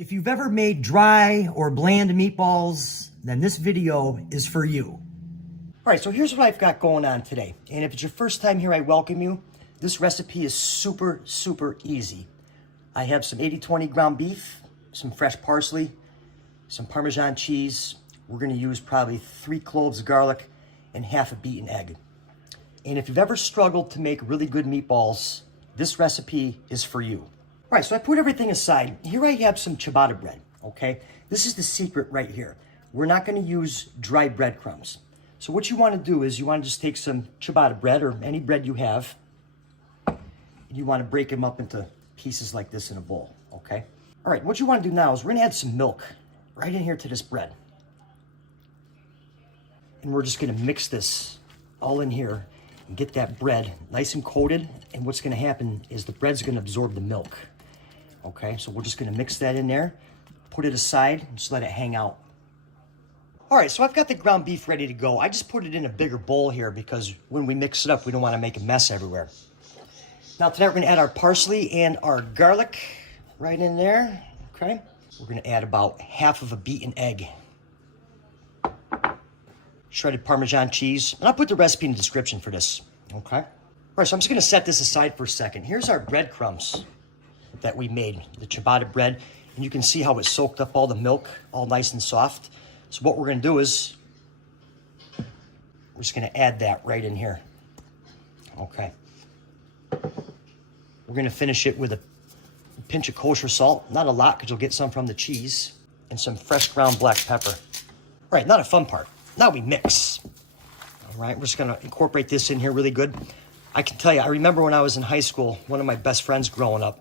If you've ever made dry or bland meatballs, then this video is for you. All right, so here's what I've got going on today. And if it's your first time here, I welcome you. This recipe is super, super easy. I have some 80-20 ground beef, some fresh parsley, some Parmesan cheese. We're gonna use probably 3 cloves of garlic and half a beaten egg. And if you've ever struggled to make really good meatballs, this recipe is for you. All right, so I put everything aside. Here I have some ciabatta bread, okay? This is the secret right here. We're not gonna use dry breadcrumbs. So what you wanna do is you wanna just take some ciabatta bread or any bread you have, and you wanna break them up into pieces like this in a bowl, okay? All right, what you wanna do now is we're gonna add some milk right in here to this bread. And we're just gonna mix this all in here and get that bread nice and coated. And what's gonna happen is the bread's gonna absorb the milk. Okay, so we're just gonna mix that in there, put it aside, and just let it hang out. All right, so I've got the ground beef ready to go. I just put it in a bigger bowl here because when we mix it up, we don't wanna make a mess everywhere. Now tonight we're gonna add our parsley and our garlic right in there, okay? We're gonna add about half of a beaten egg. Shredded Parmesan cheese, and I'll put the recipe in the description for this, okay? All right, so I'm just gonna set this aside for a second. Here's our breadcrumbs that we made, the ciabatta bread, and you can see how it soaked up all the milk, all nice and soft. So what we're gonna do is, we're just gonna add that right in here, okay? We're gonna finish it with a pinch of kosher salt, not a lot, because you'll get some from the cheese, and some fresh ground black pepper. All right, not a fun part. Now we mix. All right, we're just gonna incorporate this in here really good. I can tell you, I remember when I was in high school, one of my best friends growing up,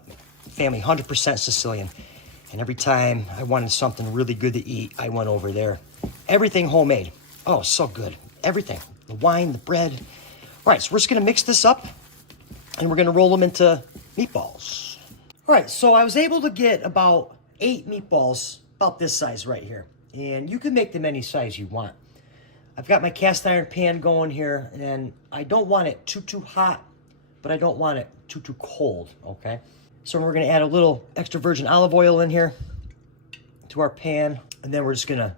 family 100% Sicilian. And every time I wanted something really good to eat, I went over there. Everything homemade. Oh, so good. Everything. The wine, the bread. All right, so we're just gonna mix this up and we're gonna roll them into meatballs. All right, so I was able to get about 8 meatballs, about this size right here. And you can make them any size you want. I've got my cast iron pan going here, and I don't want it too hot, but I don't want it too cold, okay? So we're gonna add a little extra virgin olive oil in here to our pan, and then we're just gonna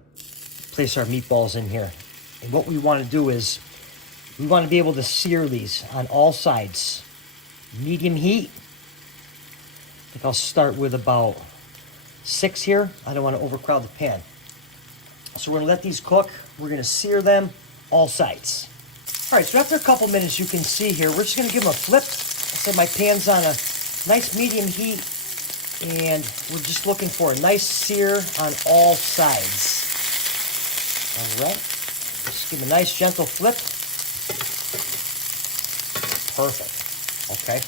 place our meatballs in here. And what we wanna do is, we wanna be able to sear these on all sides. Medium heat. I think I'll start with about 6 here. I don't wanna overcrowd the pan. So we're gonna let these cook. We're gonna sear them all sides. All right, so after a couple minutes, you can see here, we're just gonna give them a flip. So my pan's on a nice medium heat, and we're just looking for a nice sear on all sides. All right, just give them a nice gentle flip. Perfect, okay.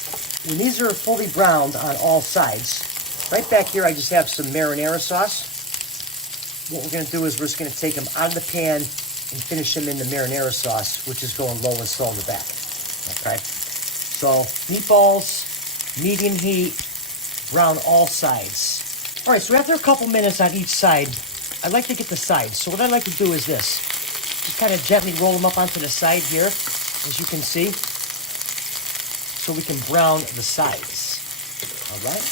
When these are fully browned on all sides, right back here I just have some marinara sauce. What we're gonna do is we're just gonna take them out of the pan and finish them in the marinara sauce, which is going low and slow in the back, okay? So meatballs, medium heat, brown all sides. All right, so after a couple minutes on each side, I like to get the sides. So what I like to do is this. Just kind of gently roll them up onto the side here, as you can see, so we can brown the sides, all right?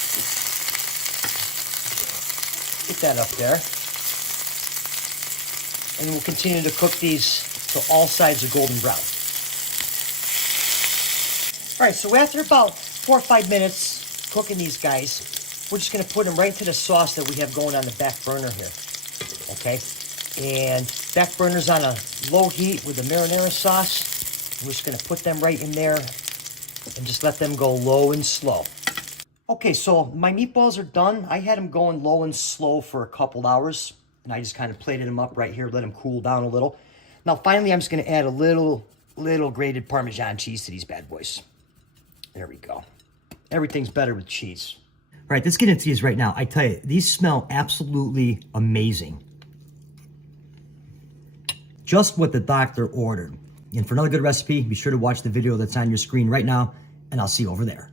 Get that up there. And we'll continue to cook these till all sides are golden brown. All right, so after about 4 or 5 minutes cooking these guys, we're just gonna put them right into the sauce that we have going on the back burner here, okay? And back burner's on a low heat with the marinara sauce. We're just gonna put them right in there and just let them go low and slow. Okay, so my meatballs are done. I had them going low and slow for a couple hours, and I just kind of plated them up right here, let them cool down a little. Now, finally, I'm just gonna add a little grated Parmesan cheese to these bad boys. There we go. Everything's better with cheese. All right, let's get into these right now. I tell you, these smell absolutely amazing. Just what the doctor ordered. And for another good recipe, be sure to watch the video that's on your screen right now, and I'll see you over there.